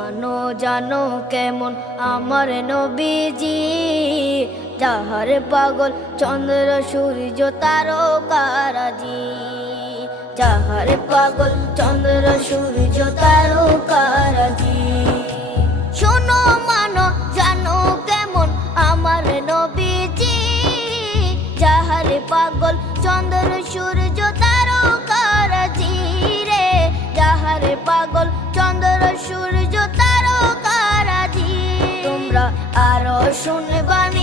মানো জানো কেমন আমার নবীজি, যাহার পাগল চন্দ্র সূর্য তারকারাজি, যাহার পাগল চন্দ্র সূর্য তারকারাজি। শোনো মানো জানো কেমন আমার নবীজি, যাহার পাগল চন্দ্র সূর্য তারকারাজি রে, যাহার পাগল চন্দ্র সূর্য তারকারাজি। তোমরা আরো শুনবানি